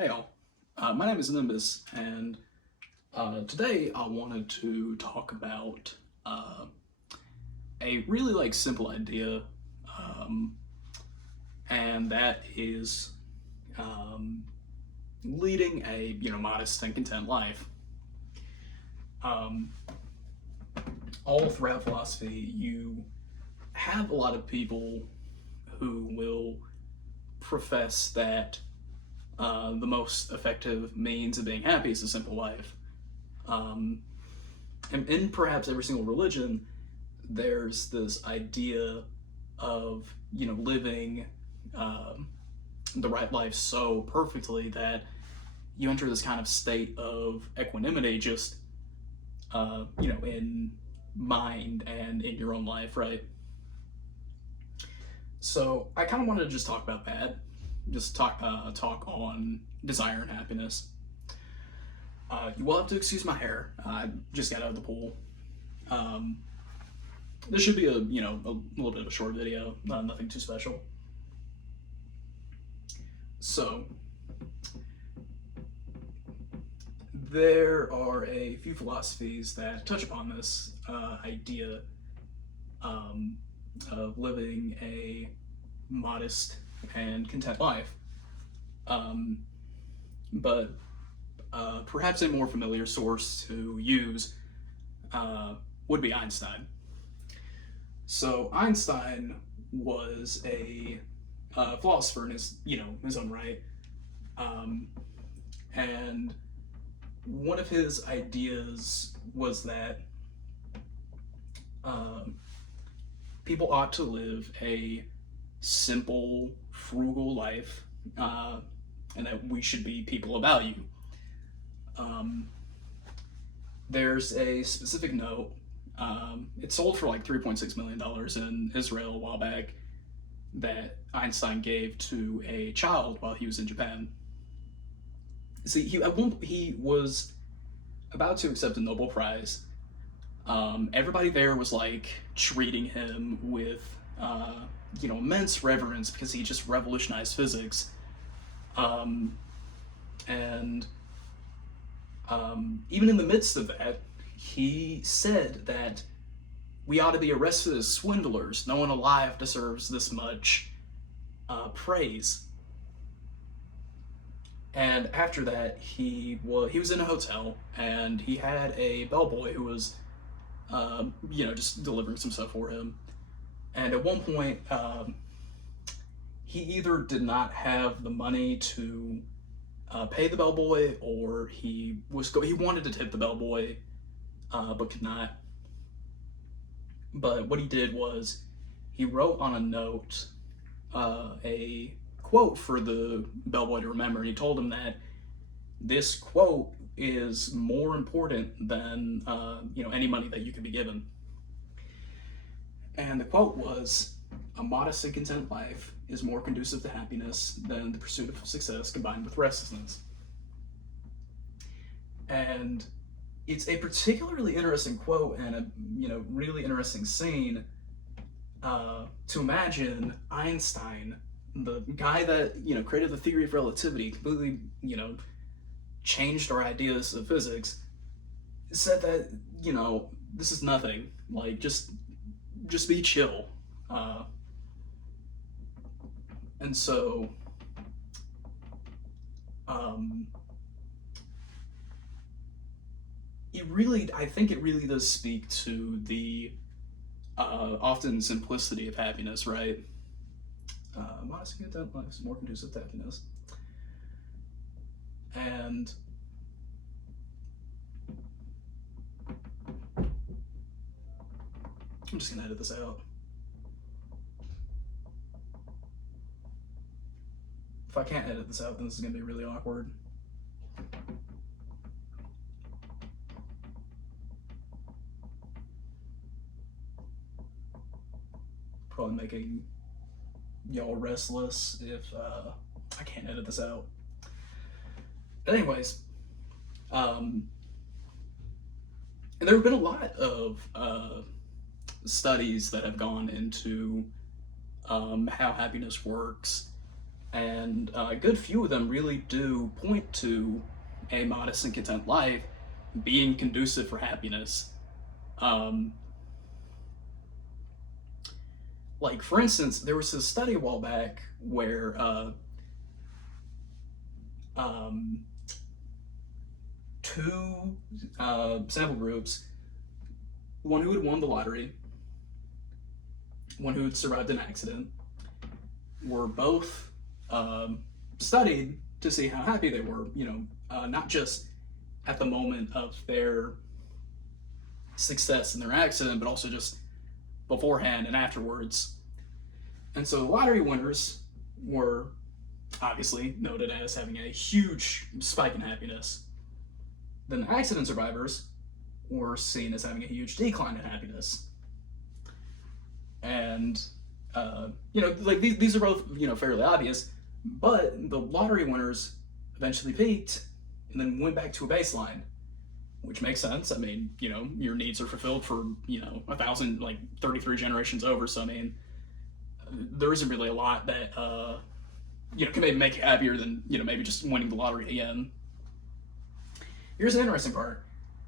Hey all, my name is Nimbus, and today I wanted to talk about a really simple idea, um, and that is um, leading a modest and content life. Um, all throughout philosophy, you have a lot of people who will profess that the most effective means of being happy is a simple life. And in perhaps every single religion, there's this idea of living the right life so perfectly that you enter this kind of state of equanimity, just in mind and in your own life, right? So I kind of wanted to just talk about that, just talk on desire and happiness. You will have to excuse my hair. I just got out of the pool. Um, this should be a little bit of a short video, nothing too special. So there are a few philosophies that touch upon this idea of living a modest and content life. But perhaps a more familiar source to use would be Einstein. So Einstein was a philosopher in his own right, and one of his ideas was that people ought to live a simple, frugal life, and that we should be people of value. There's a specific note. It sold for like $3.6 million in Israel a while back that Einstein gave to a child while he was in Japan. See, he was about to accept a Nobel Prize. Everybody there was like treating him with immense reverence because he just revolutionized physics. And even in the midst of that, he said that we ought to be arrested as swindlers. No one alive deserves this much praise. And after that, he was in a hotel, and he had a bellboy who was, just delivering some stuff for him. And at one point, he either did not have the money to pay the bellboy, or he wanted to tip the bellboy, but could not. But what he did was he wrote on a note a quote for the bellboy to remember. And he told him that this quote is more important than any money that you could be given. And the quote was, "A modest and content life is more conducive to happiness than the pursuit of success combined with restlessness." And it's a particularly interesting quote and a really interesting scene to imagine Einstein, the guy that created the theory of relativity, completely changed our ideas of physics, said that this is nothing. Like just be chill. And so I think it really does speak to the often simplicity of happiness, right? Modest and content life is more conducive to happiness. And I'm just gonna edit this out. If I can't edit this out, then this is gonna be really awkward. Probably making y'all restless if I can't edit this out. But anyways, and there have been a lot of studies that have gone into how happiness works, And a good few of them really do point to a modest and content life being conducive for happiness. Um, like, for instance, there was a study a while back where um, two sample groups, one who had won the lottery, one who had survived an accident, were both studied to see how happy they were, not just at the moment of their success in their accident, but also just beforehand and afterwards. And so the lottery winners were obviously noted as having a huge spike in happiness. Then the accident survivors were seen as having a huge decline in happiness. And like these are both fairly obvious, but the lottery winners eventually peaked and then went back to a baseline, which makes sense. I mean, your needs are fulfilled for 1,000, like 33 generations over. So I mean, there isn't really a lot that can maybe make you happier than maybe just winning the lottery again. Here's the interesting part: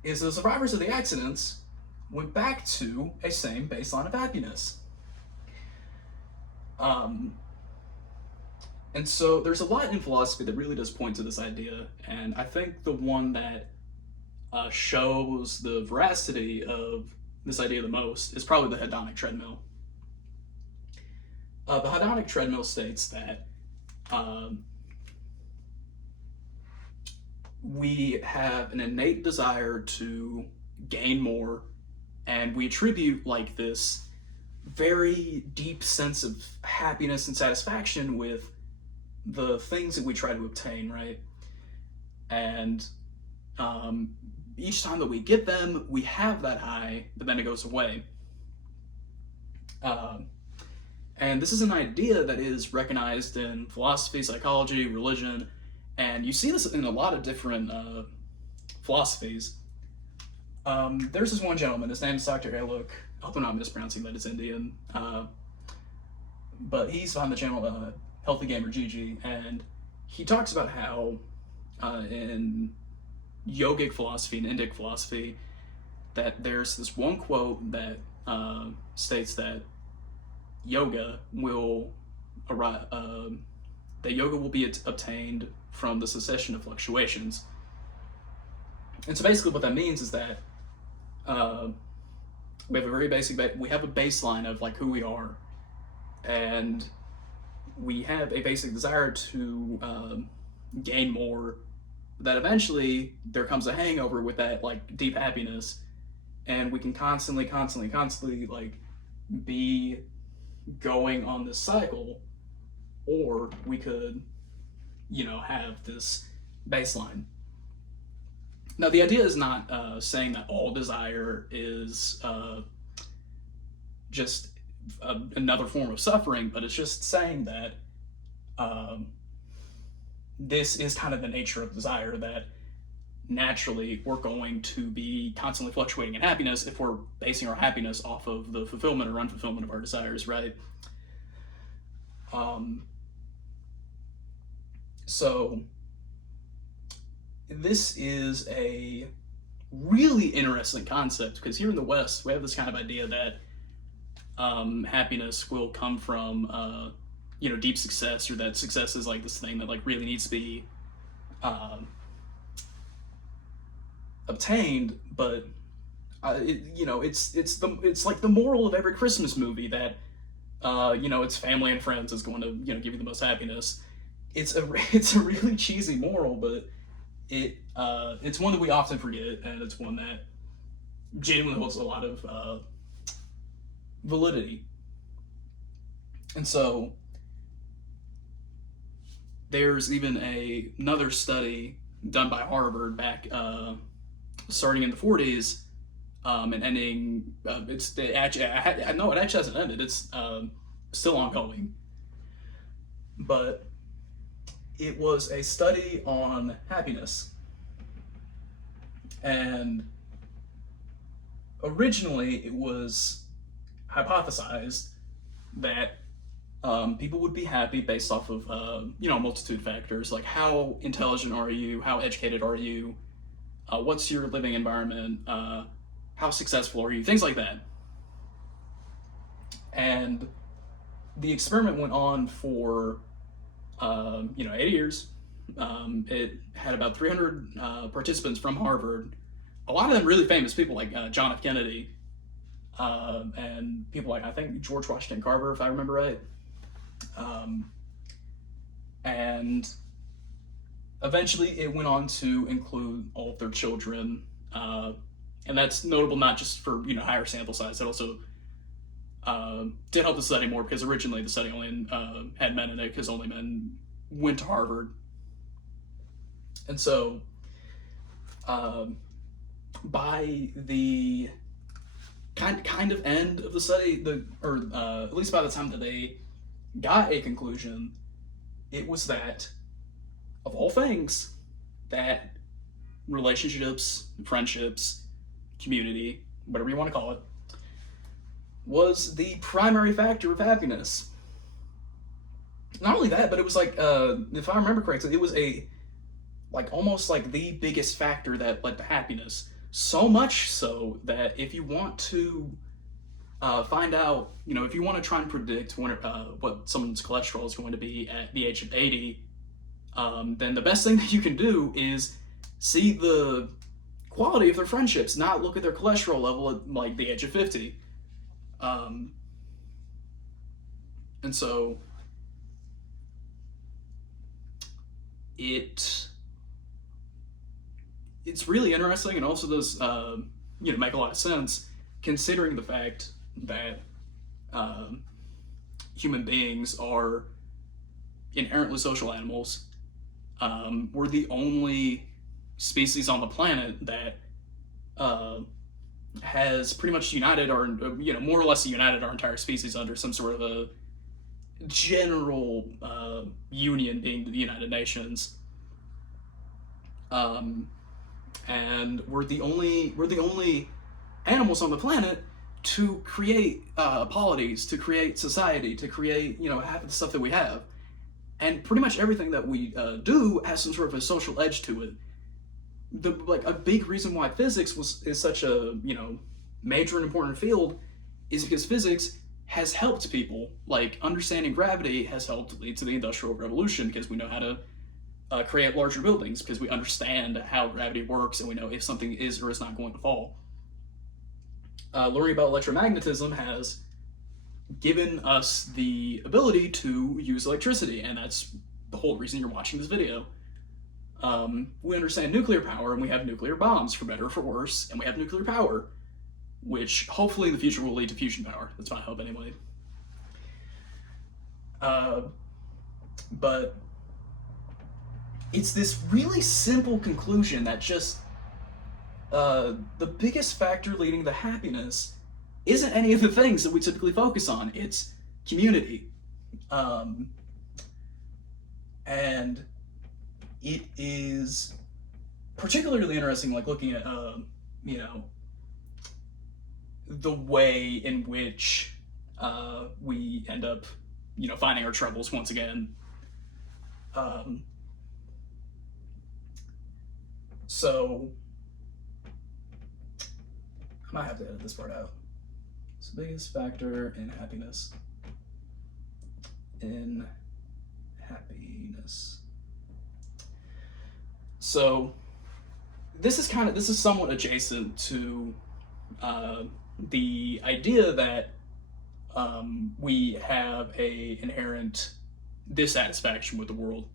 is the survivors of the accidents went back to a same baseline of happiness. And so there's a lot in philosophy that really does point to this idea, and I think the one that shows the veracity of this idea the most is probably the hedonic treadmill. The hedonic treadmill states that we have an innate desire to gain more, and we attribute like this very deep sense of happiness and satisfaction with the things that we try to obtain, right? And each time that we get them, we have that high, but then it goes away. And this is an idea that is recognized in philosophy, psychology, religion, and you see this in a lot of different philosophies. There's this one gentleman, his name is Dr. Alok. I hope I'm not mispronouncing that, it's Indian. But he's on the channel Healthy Gamer GG, and he talks about how in yogic philosophy and Indic philosophy that there's this one quote that states that yoga will be obtained from the cessation of fluctuations. And so basically what that means is that we have a very basic we have a baseline of like who we are, and we have a basic desire to gain more, that eventually there comes a hangover with that like deep happiness, and we can constantly like be going on this cycle, or we could have this baseline. Now, the idea is not saying that all desire is just another form of suffering, but it's just saying that this is kind of the nature of desire, that naturally we're going to be constantly fluctuating in happiness if we're basing our happiness off of the fulfillment or unfulfillment of our desires, right? So this is a really interesting concept, because here in the West we have this kind of idea that happiness will come from deep success, or that success is like this thing that like really needs to be obtained. But it's like the moral of every Christmas movie that it's family and friends is going to give you the most happiness. It's a really cheesy moral, but it's one that we often forget, and it's one that genuinely holds a lot of validity. And so there's even another study done by Harvard back starting in the 40s and ending. It actually hasn't ended. It's still ongoing, but it was a study on happiness. And originally it was hypothesized that people would be happy based off of a multitude of factors, like how intelligent are you, how educated are you, what's your living environment, how successful are you, things like that. And the experiment went on for 80 years. It had about 300 participants from Harvard, a lot of them really famous people like John F. Kennedy, and people like, I think, George Washington Carver, if I remember right. And eventually it went on to include all of their children, and that's notable not just for higher sample size. It also did help the study more because originally the study only had men in it because only men went to Harvard. And so by the kind of end of the study, or at least by the time that they got a conclusion, it was that, of all things, that relationships, friendships, community, whatever you want to call it, was the primary factor of happiness. Not only that, but it was like, if I remember correctly, it was almost like the biggest factor that led to happiness. So much so that if you want to find out, if you want to try and predict what someone's cholesterol is going to be at the age of 80, then the best thing that you can do is see the quality of their friendships, not look at their cholesterol level at like the age of 50. And so it's really interesting, and also does make a lot of sense considering the fact that human beings are inherently social animals. We're the only species on the planet that has pretty much united our, more or less united our entire species under some sort of a general union, being the United Nations. And we're the only animals on the planet to create polities, to create society, to create half of the stuff that we have, and pretty much everything that we do has some sort of a social edge to it. A big reason why physics is such a major and important field is because physics has helped people. Like, understanding gravity has helped lead to the Industrial Revolution because we know how to create larger buildings, because we understand how gravity works and we know if something is or is not going to fall. Learning about electromagnetism has given us the ability to use electricity, and that's the whole reason you're watching this video. We understand nuclear power, and we have nuclear bombs, for better or for worse, and we have nuclear power, which hopefully in the future will lead to fusion power. That's my hope anyway. But it's this really simple conclusion that just the biggest factor leading to happiness isn't any of the things that we typically focus on. It's community. And it is particularly interesting, like looking at, the way in which we end up, finding our troubles once again. So I might have to edit this part out. It's the biggest factor in happiness. So this is somewhat adjacent to the idea that we have a inherent dissatisfaction with the world.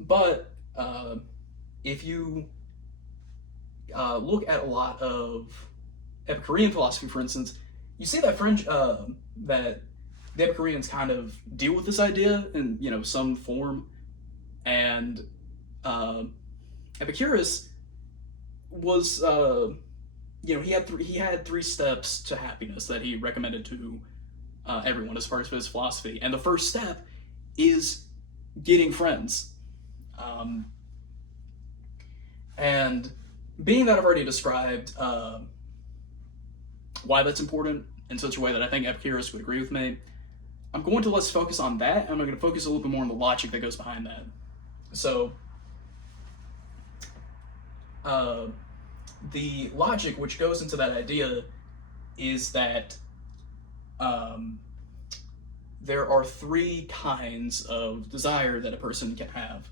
But if you look at a lot of Epicurean philosophy, for instance, you see that that the Epicureans kind of deal with this idea in some form, and Epicurus was he had three steps to happiness that he recommended to everyone as far as his philosophy, and the first step is getting friends. And being that I've already described why that's important in such a way that I think Epicurus would agree with me. I'm going to let's focus on that, and I'm going to focus a little bit more on the logic that goes behind that. So, the logic which goes into that idea is that there are three kinds of desire that a person can have.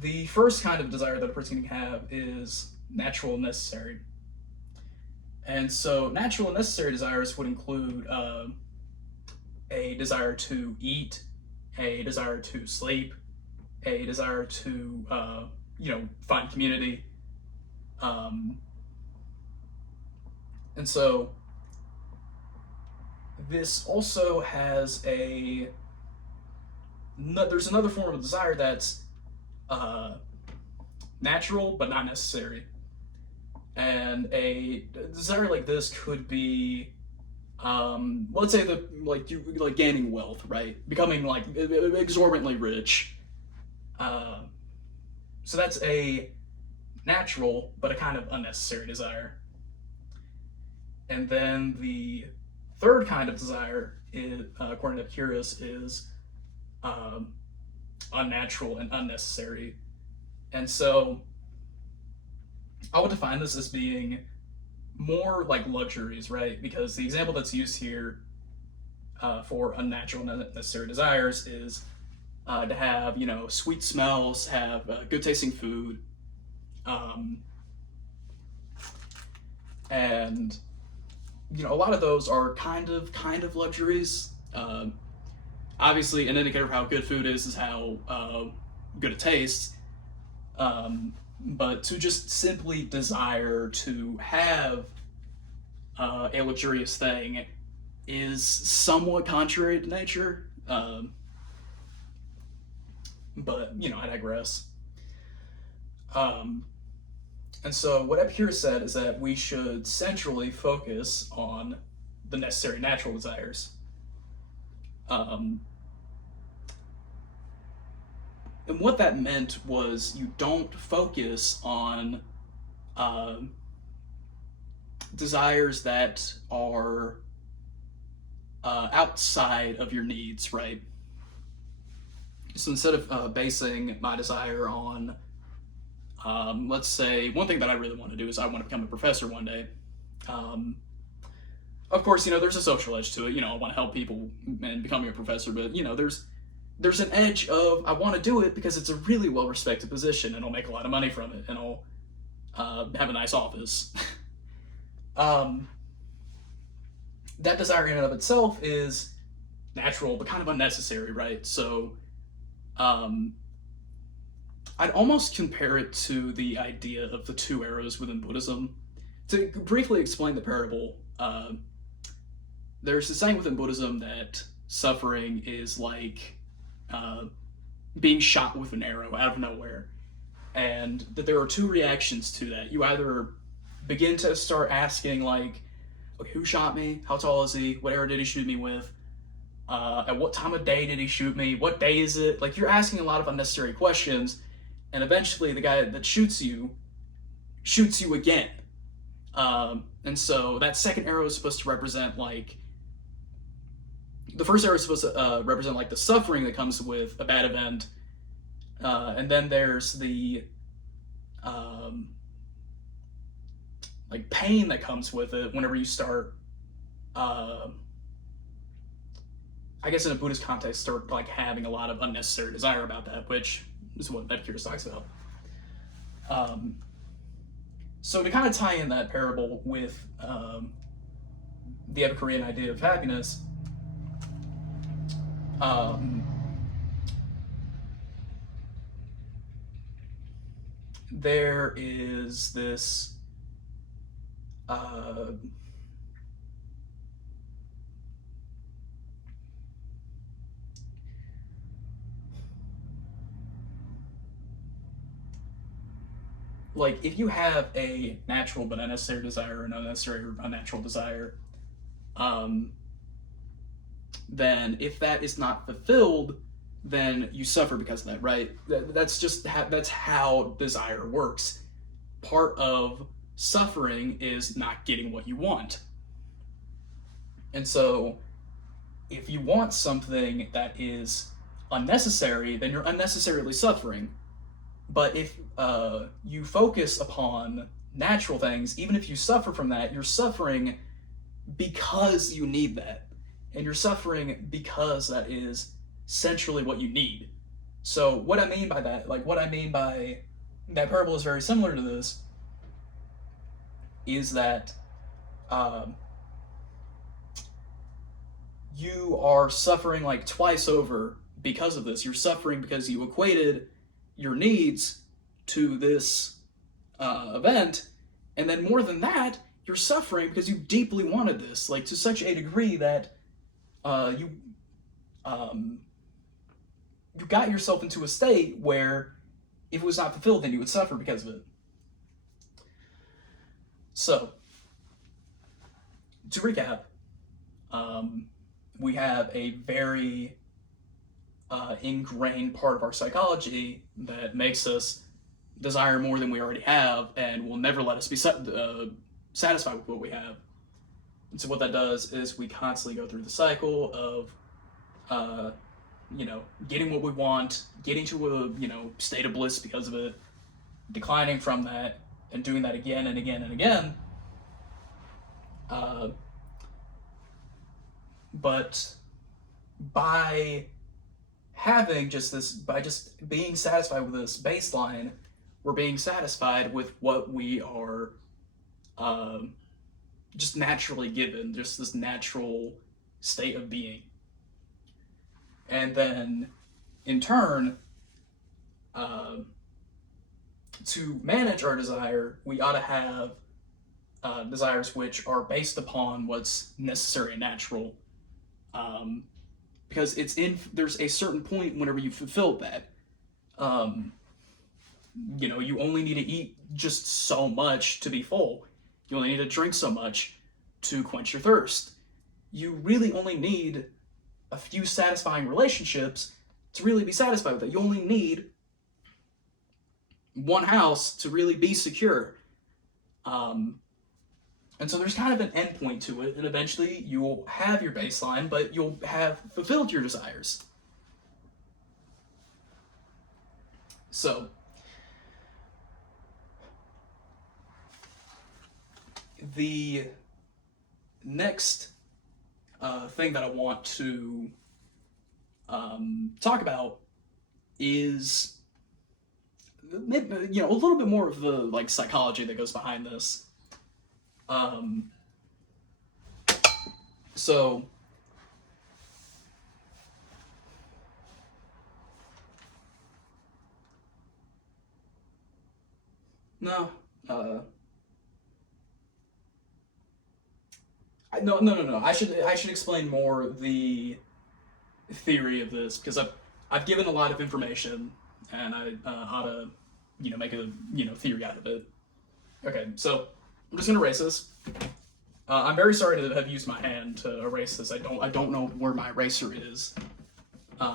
The first kind of desire that a person can have is natural and necessary. And so natural and necessary desires would include a desire to eat, a desire to sleep, a desire to find community. And so this also has there's another form of desire that's natural but not necessary. And a desire like this could be, let's say like gaining wealth, right? Becoming like exorbitantly rich. So that's a natural but a kind of unnecessary desire. And then the third kind of desire, according to Epicurus, is unnatural and unnecessary. And so I would define this as being more like luxuries, right? Because the example that's used here for unnatural and unnecessary desires is to have, sweet smells, have good tasting food, and a lot of those are kind of luxuries. Obviously, an indicator of how good food is how good it tastes. But to just simply desire to have a luxurious thing is somewhat contrary to nature. But I digress. And so what Epicurus said is that we should centrally focus on the necessary natural desires. And what that meant was you don't focus on desires that are outside of your needs, right? So instead of basing my desire on, let's say, one thing that I really want to do is I want to become a professor one day. Of course, there's a social edge to it. I want to help people in becoming a professor, but, there's an edge of I want to do it because it's a really well-respected position and I'll make a lot of money from it and I'll have a nice office. That desire in and of itself is natural but kind of unnecessary, right? So I'd almost compare it to the idea of the two arrows within Buddhism. To briefly explain the parable, there's a saying within Buddhism that suffering is like being shot with an arrow out of nowhere, and that there are two reactions to that. You either begin to start asking like, okay, who shot me? How tall is he? What arrow did he shoot me with? At what time of day did he shoot me? What day is it? Like, you're asking a lot of unnecessary questions, and eventually the guy that shoots you again. And so that second arrow is supposed to represent like, the first arrow is supposed to represent like the suffering that comes with a bad event, and then there's the like pain that comes with it whenever you start, I guess in a Buddhist context, start like having a lot of unnecessary desire about that, which is what Epicurus talks about. So to kind of tie in that parable with the Epicurean idea of happiness, there is this like, if you have a natural but unnecessary desire and unnecessary or unnatural desire, then if that is not fulfilled, then you suffer because of that, right? That's how desire works. Part of suffering is not getting what you want. And so if you want something that is unnecessary, then you're unnecessarily suffering. But if you focus upon natural things, even if you suffer from that, you're suffering because you need that. And you're suffering because that is centrally what you need. So what I mean by that, like what I mean by that parable is very similar to this, is that um, you are suffering like twice over because of this. You're suffering because you equated your needs to this event, and then more than that, you're suffering because you deeply wanted this, like to such a degree that you um, you got yourself into a state where if it was not fulfilled, then you would suffer because of it. So, to recap, we have a very ingrained part of our psychology that makes us desire more than we already have and will never let us be satisfied with what we have. And so what that does is we constantly go through the cycle of, getting what we want, getting to a, state of bliss because of it, declining from that, and doing that again and again and again. But by having by just being satisfied with this baseline, we're being satisfied with what we are just naturally given, just this natural state of being. And then, in turn, to manage our desire, we ought to have desires which are based upon what's necessary and natural. Because there's a certain point whenever you fulfill that. You only need to eat just so much to be full. You only need to drink so much to quench your thirst. You really only need a few satisfying relationships to really be satisfied with it. You only need one house to really be secure. And so there's kind of an end point to it, and eventually you'll have your baseline, but you'll have fulfilled your desires. So, the next thing that I want to talk about is a little bit more of the psychology that goes behind this. So no, no. I should explain more the theory of this because I've given a lot of information and I ought to make a theory out of it. Okay, so I'm just gonna erase this. I'm very sorry to have used my hand to erase this. I don't know where my eraser is. So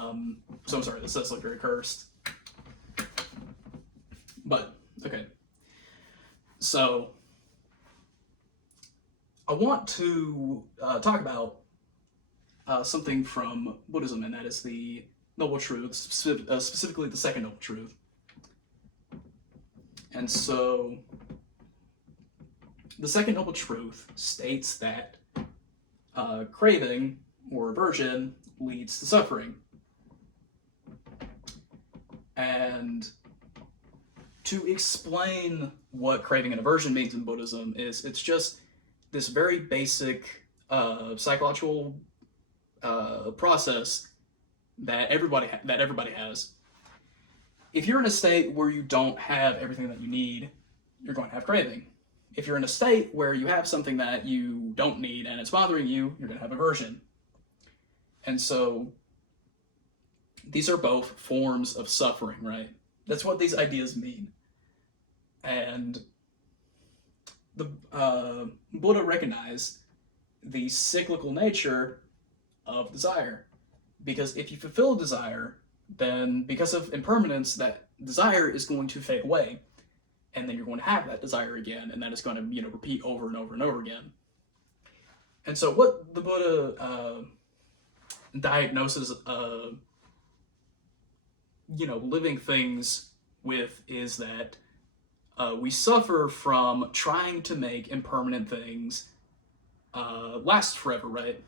I'm sorry. This does look very cursed. But okay. So I want to talk about something from Buddhism, and that is the Noble Truth, specifically the second Noble Truth. And so the second Noble Truth states that craving or aversion leads to suffering. And to explain what craving and aversion means in Buddhism it's just this very basic psychological process that everybody has. If you're in a state where you don't have everything that you need, you're going to have craving. If you're in a state where you have something that you don't need and it's bothering you, you're going to have aversion. And so these are both forms of suffering, right? That's what these ideas mean. And the Buddha recognized the cyclical nature of desire. Because if you fulfill desire, then because of impermanence, that desire is going to fade away. And then you're going to have that desire again, and that is going to repeat over and over and over again. And so what the Buddha diagnoses living things with is that we suffer from trying to make impermanent things last forever, right?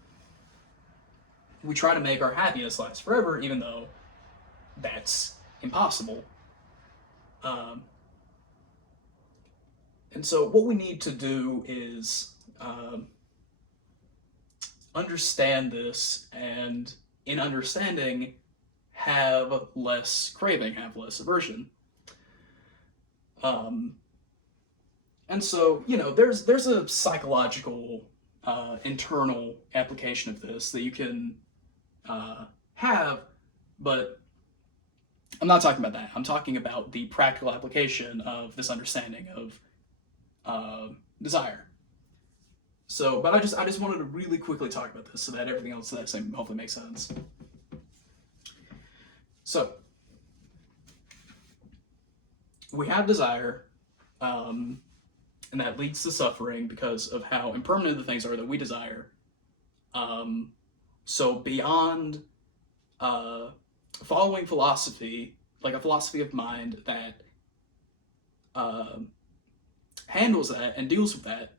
We try to make our happiness last forever, even though that's impossible. And so what we need to do is understand this, and in understanding, have less craving, have less aversion. And so, there's a psychological, internal application of this that you can have, but I'm not talking about that. I'm talking about the practical application of this understanding of desire. So, but I just wanted to really quickly talk about this so that everything else that I say hopefully makes sense. So, we have desire, and that leads to suffering because of how impermanent the things are that we desire. So beyond following philosophy, like a philosophy of mind that handles that and deals with that,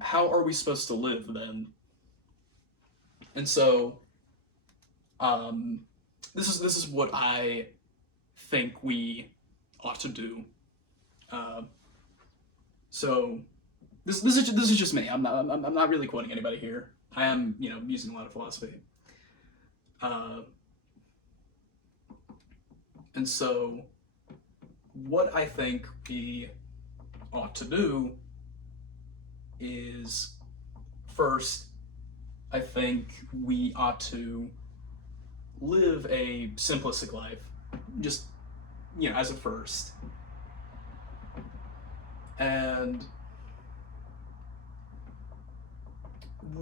how are we supposed to live then? And so, this is what I think we ought to do. So this is just me. I'm not really quoting anybody here. I am using a lot of philosophy. And so what I think we ought to do is, first, I think we ought to live a simplistic life, just as a first. And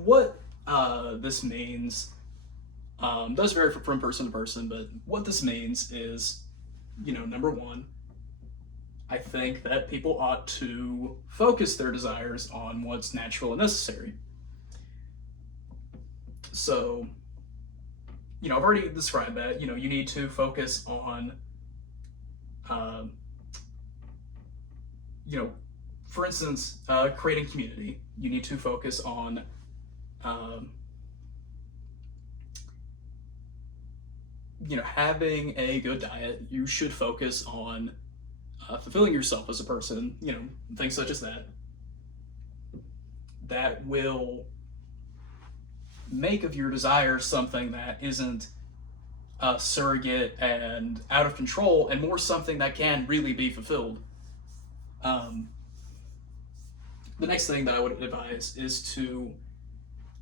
what this means does vary from person to person, but what this means is, number one, I think that people ought to focus their desires on what's natural and necessary. So, I've already described that. You need to focus on, for instance, creating community. You need to focus on having a good diet. You should focus on fulfilling yourself as a person, things such as that. That will make of your desire something that isn't a surrogate and out of control, and more something that can really be fulfilled. The next thing that I would advise is to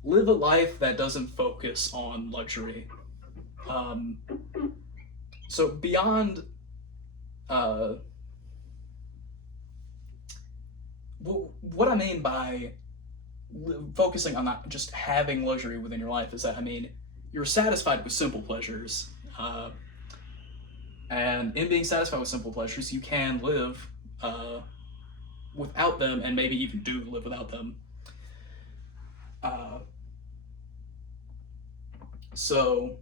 live a life that doesn't focus on luxury. So beyond what I mean by focusing on not just having luxury within your life is that, you're satisfied with simple pleasures. And in being satisfied with simple pleasures, you can live without them, and maybe even do live without them. So,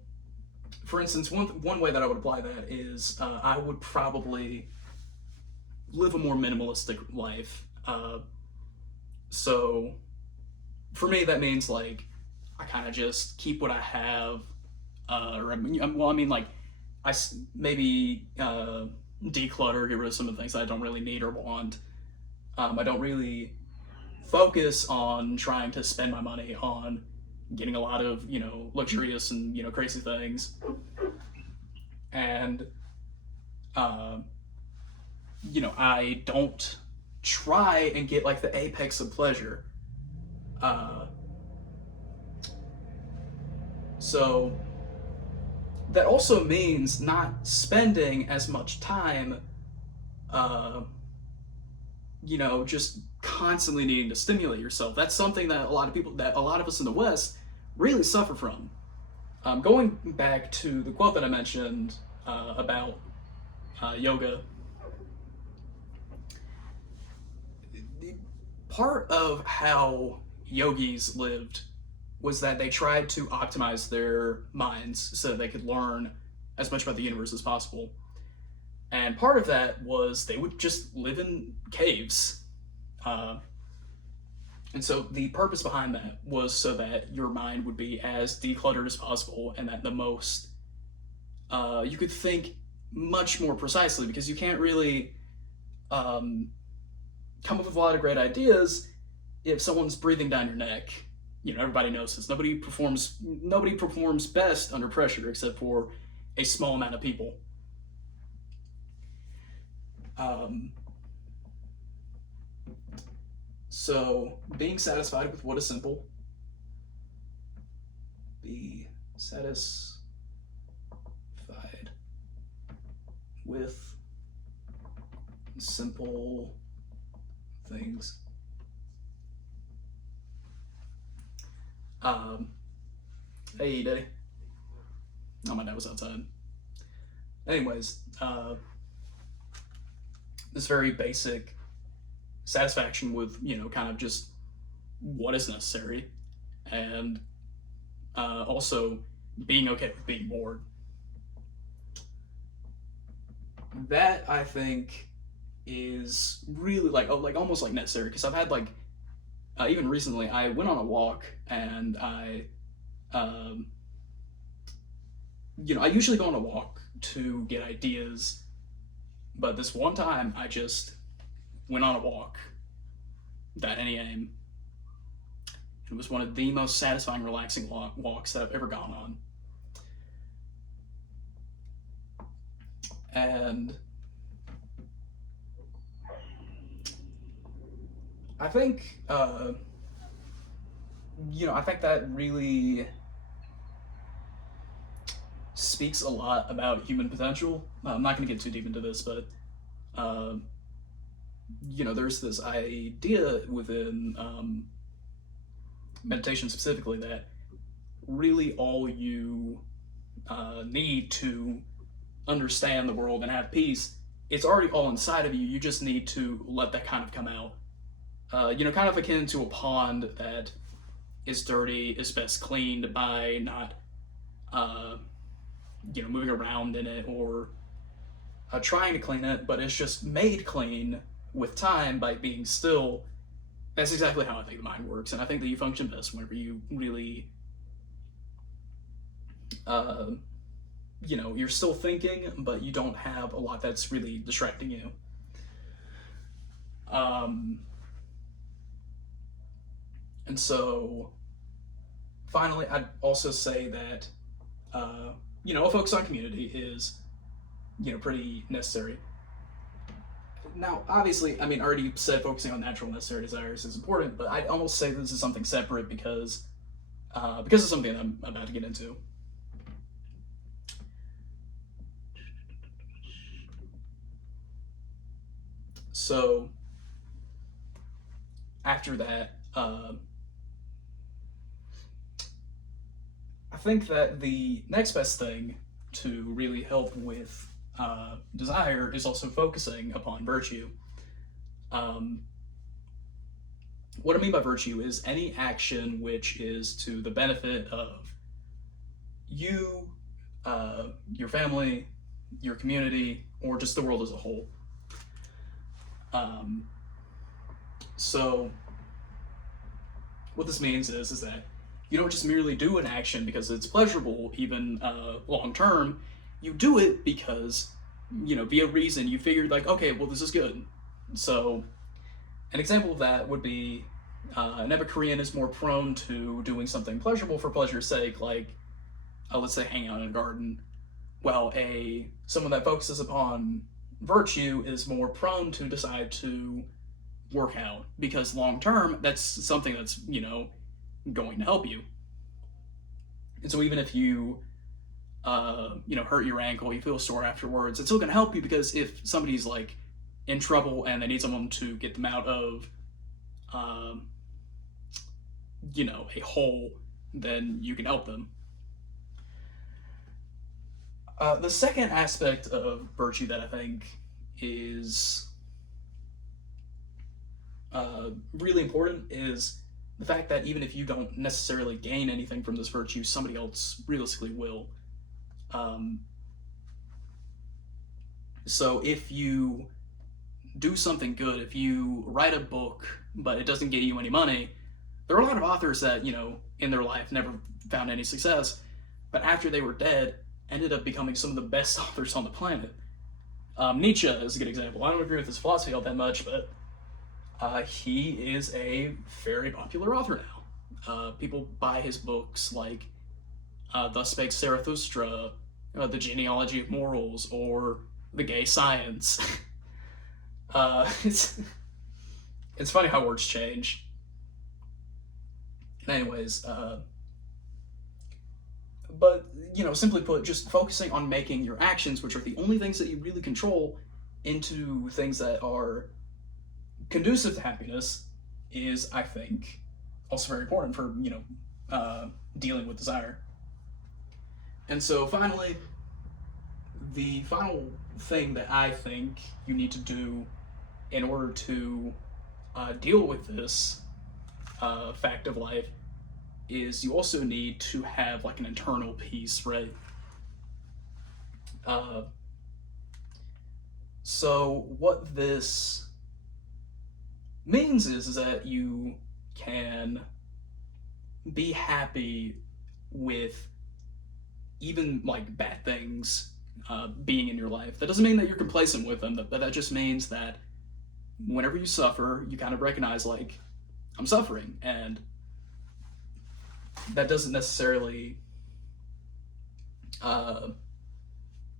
for instance, one way that I would apply that is I would probably live a more minimalistic life. So, for me, that means I kind of just keep what I have, I maybe declutter, get rid of some of the things that I don't really need or want. I don't really focus on trying to spend my money on getting a lot of, luxurious and, crazy things. And, I don't try and get the apex of pleasure. So that also means not spending as much time, just constantly needing to stimulate yourself. That's something that a lot of us in the West really suffer from. Going back to the quote that I mentioned about yoga, part of how yogis lived was that they tried to optimize their minds so that they could learn as much about the universe as possible. And part of that was they would just live in caves. And so the purpose behind that was so that your mind would be as decluttered as possible, and that the most you could think much more precisely, because you can't really come up with a lot of great ideas if someone's breathing down your neck. You know, everybody knows this. Nobody performs best under pressure except for a small amount of people. So being satisfied with what is simple. Be satisfied with simple things. Hey, Daddy. Oh, my dad was outside. Anyways, this very basic satisfaction with, you know, kind of just what is necessary, and also being okay with being bored. That, I think, is really like almost like necessary, because I've had like even recently I went on a walk, and I I usually go on a walk to get ideas, but this one time I just went on a walk without any aim. It was one of the most satisfying, relaxing walks that I've ever gone on. And I think, I think that really speaks a lot about human potential. I'm not going to get too deep into this, but, there's this idea within meditation specifically that really all you need to understand the world and have peace, it's already all inside of you. You just need to let that kind of come out. Kind of akin to a pond that is dirty is best cleaned by not, moving around in it or trying to clean it, but it's just made clean with time by being still. That's exactly how I think the mind works, and I think that you function best whenever you really, you're still thinking, but you don't have a lot that's really distracting you. And so, finally, I'd also say that, a focus on community is, pretty necessary. Now, obviously, I already said focusing on natural necessary desires is important, but I'd almost say this is something separate because of something that I'm about to get into. So, after that, I think that the next best thing to really help with desire is also focusing upon virtue. What I mean by virtue is any action which is to the benefit of you, your family, your community, or just the world as a whole. So what this means is that you don't just merely do an action because it's pleasurable, even long term. You do it because, via reason, you figured like, okay, well, this is good. So an example of that would be an Epicurean is more prone to doing something pleasurable for pleasure's sake, like let's say hanging out in a garden, while someone that focuses upon virtue is more prone to decide to work out because long term that's something that's going to help you. And so even if you hurt your ankle, you feel sore afterwards, it's still going to help you, because if somebody's like in trouble and they need someone to get them out of a hole, then you can help them. The second aspect of virtue that I think is really important is the fact that even if you don't necessarily gain anything from this virtue, somebody else realistically will. So if you do something good, if you write a book, but it doesn't get you any money, there are a lot of authors that, in their life never found any success, but after they were dead, ended up becoming some of the best authors on the planet. Nietzsche is a good example. I don't agree with his philosophy all that much, but he is a very popular author now. People buy his books like Thus Spake Zarathustra, The Genealogy of Morals, or The Gay Science. It's funny how words change. Anyways, but, simply put, just focusing on making your actions, which are the only things that you really control, into things that are conducive to happiness is, I think, also very important for, dealing with desire. And so finally, the final thing that I think you need to do in order to deal with this fact of life is you also need to have like an internal peace, right? So what this means is that you can be happy with even like bad things being in your life. That doesn't mean that you're complacent with them, but that just means that whenever you suffer, you kind of recognize, like, I'm suffering, and that doesn't necessarily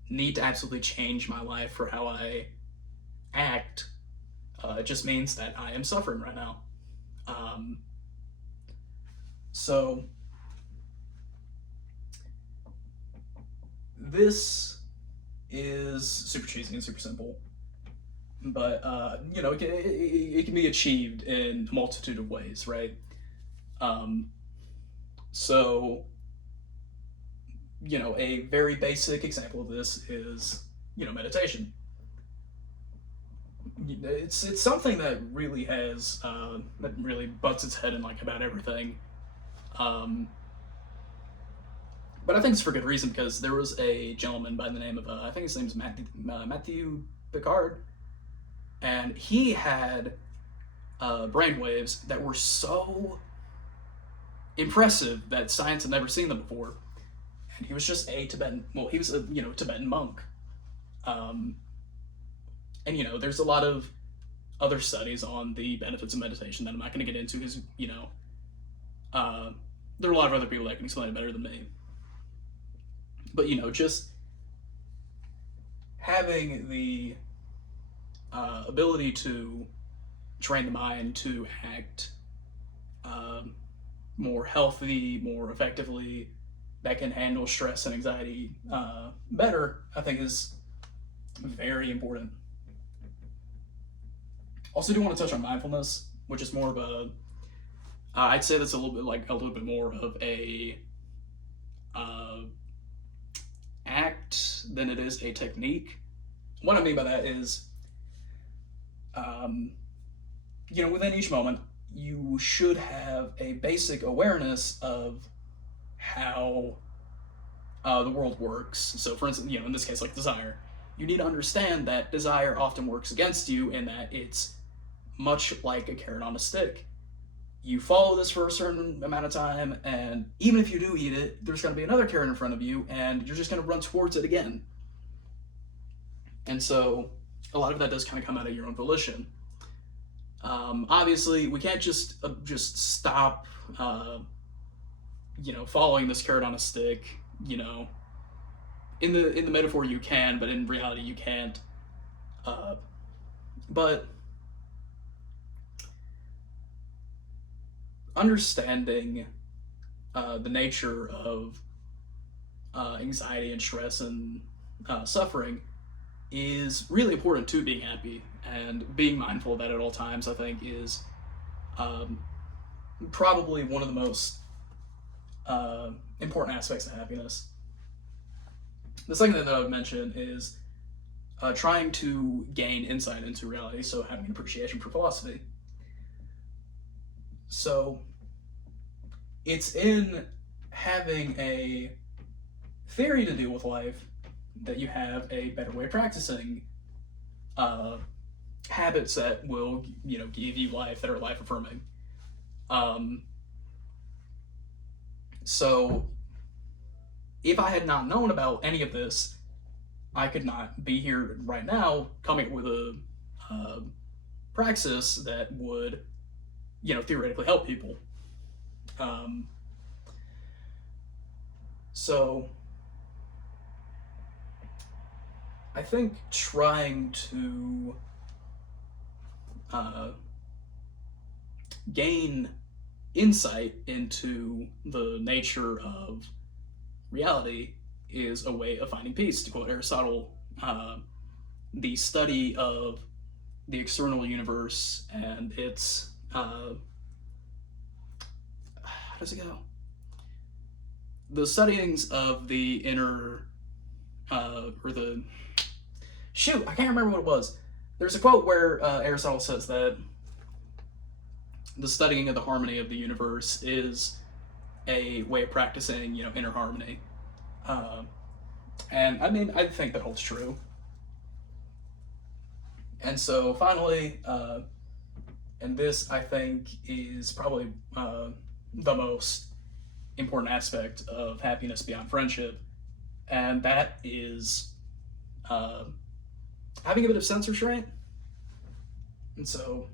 need to absolutely change my life for how I act. It just means that I am suffering right now. So this is super cheesy and super simple, but it can be achieved in a multitude of ways, right? So a very basic example of this is meditation. It's something that really has that really butts its head in like about everything. But I think it's for good reason, because there was a gentleman by the name of, I think his name is Matthew Picard, and he had brainwaves that were so impressive that science had never seen them before. And he was just a Tibetan, he was a Tibetan monk. And there's a lot of other studies on the benefits of meditation that I'm not going to get into, because there are a lot of other people that can explain it better than me. But just having the ability to train the mind to act more healthy, more effectively, that can handle stress and anxiety better, I think is very important. Also do want to touch on mindfulness, which is more of a, I'd say that's a little bit more of a act than it is a technique. What I mean by that is, within each moment, you should have a basic awareness of how the world works. So, for instance, in this case, like desire, you need to understand that desire often works against you, in that it's much like a carrot on a stick. You follow this for a certain amount of time, and even if you do eat it, there's going to be another carrot in front of you, and you're just going to run towards it again. And so a lot of that does kind of come out of your own volition. Obviously, we can't just stop, following this carrot on a stick. In the metaphor you can, but in reality you can't. But understanding the nature of anxiety and stress and suffering is really important to being happy, and being mindful of that at all times, I think, is probably one of the most important aspects of happiness. The second thing that I would mention is trying to gain insight into reality, so having an appreciation for philosophy. So it's in having a theory to deal with life that you have a better way of practicing uh, habits that will, give you life, that are life affirming. Um, so if I had not known about any of this, I could not be here right now coming up with a uh, praxis that would, theoretically help people. Um, so I think trying to uh, gain insight into the nature of reality is a way of finding peace. To quote Aristotle, the study of the external universe and its how does it go? The studyings of the inner or the shoot, I can't remember what it was. There's a quote where Aristotle says that the studying of the harmony of the universe is a way of practicing, inner harmony. Uh, and I mean, I think that holds true. And so finally, and this I think is probably the most important aspect of happiness beyond friendship, and that is having a bit of sense restraint. And so,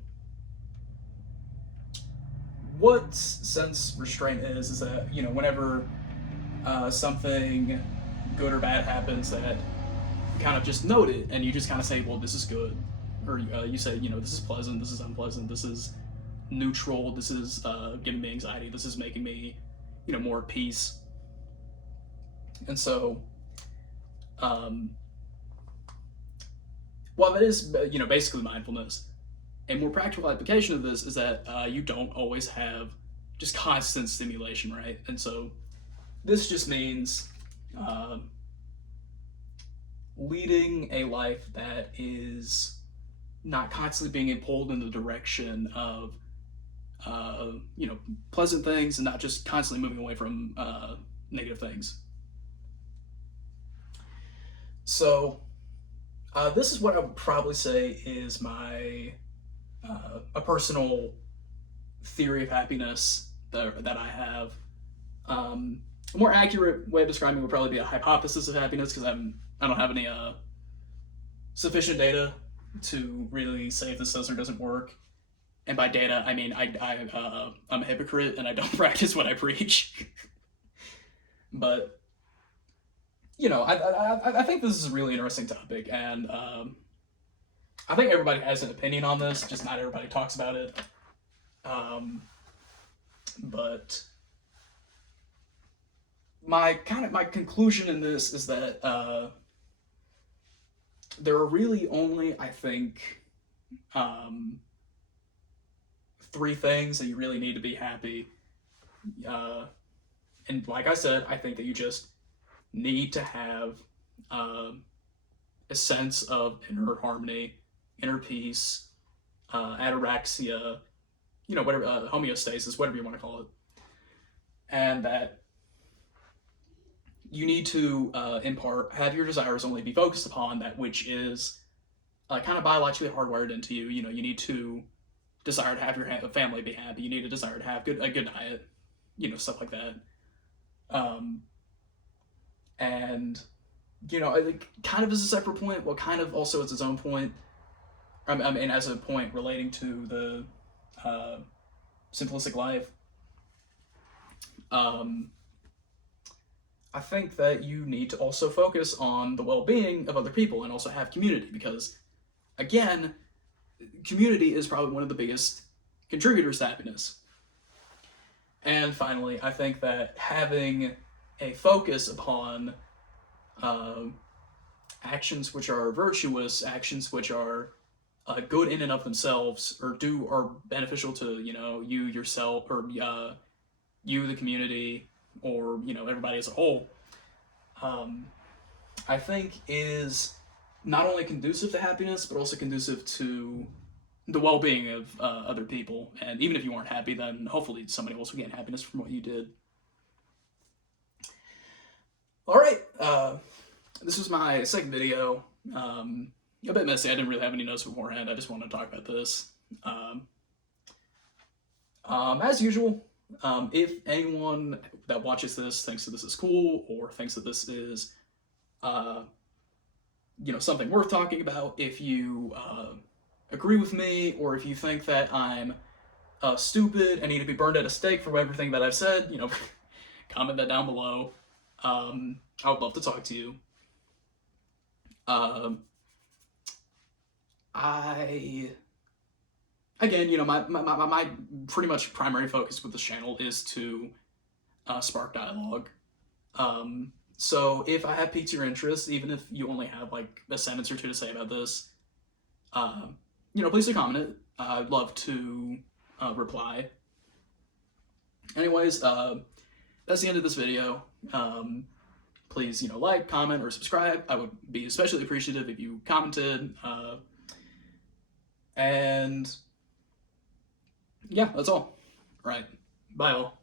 what sense restraint is that, whenever something good or bad happens, that you kind of just note it and you just kind of say, well, this is good, or you say, this is pleasant, this is unpleasant, this is neutral, this is giving me anxiety, this is making me, more at peace. And so, while that is, basically mindfulness, a more practical application of this is that you don't always have just constant stimulation, right? And so this just means leading a life that is not constantly being pulled in the direction of pleasant things, and not just constantly moving away from negative things. So this is what I would probably say is my a personal theory of happiness that I have. A more accurate way of describing it would probably be a hypothesis of happiness, because I don't have any sufficient data to really say if this does or doesn't work. And by data, I mean I'm a hypocrite and I don't practice what I preach. But I think this is a really interesting topic, and I think everybody has an opinion on this, just not everybody talks about it. But my conclusion in this is that there are really only, I think, three things that you really need to be happy. And like I said, I think that you just need to have a sense of inner harmony, inner peace, ataraxia, whatever, homeostasis, whatever you want to call it. And that you need to, in part, have your desires only be focused upon that which is kind of biologically hardwired into you. You need to desire to have your family be happy. You need to desire to have a good diet, stuff like that. And I think kind of as a separate point, well, kind of also as its own point. I mean, as a point relating to the simplistic life. I think that you need to also focus on the well-being of other people and also have community, because, again, community is probably one of the biggest contributors to happiness. And finally, I think that having a focus upon actions which are virtuous, actions which are good in and of themselves, or are beneficial to you yourself, or you, the community, or everybody as a whole, I think is not only conducive to happiness, but also conducive to the well-being of other people. And even if you aren't happy, then hopefully somebody else will gain happiness from what you did. All right, this was my second video. A bit messy. I didn't really have any notes beforehand. I just wanted to talk about this. As usual, if anyone that watches this thinks that this is cool or thinks that this is, something worth talking about, if you agree with me, or if you think that I'm stupid and need to be burned at a stake for everything that I've said, comment that down below. I would love to talk to you. My pretty much primary focus with this channel is to spark dialogue. So if I have piqued your interest, even if you only have like a sentence or two to say about this, please do comment it. I'd love to reply. Anyways, that's the end of this video. Please, like, comment, or subscribe. I would be especially appreciative if you commented. And yeah, that's all. All right. Bye, all.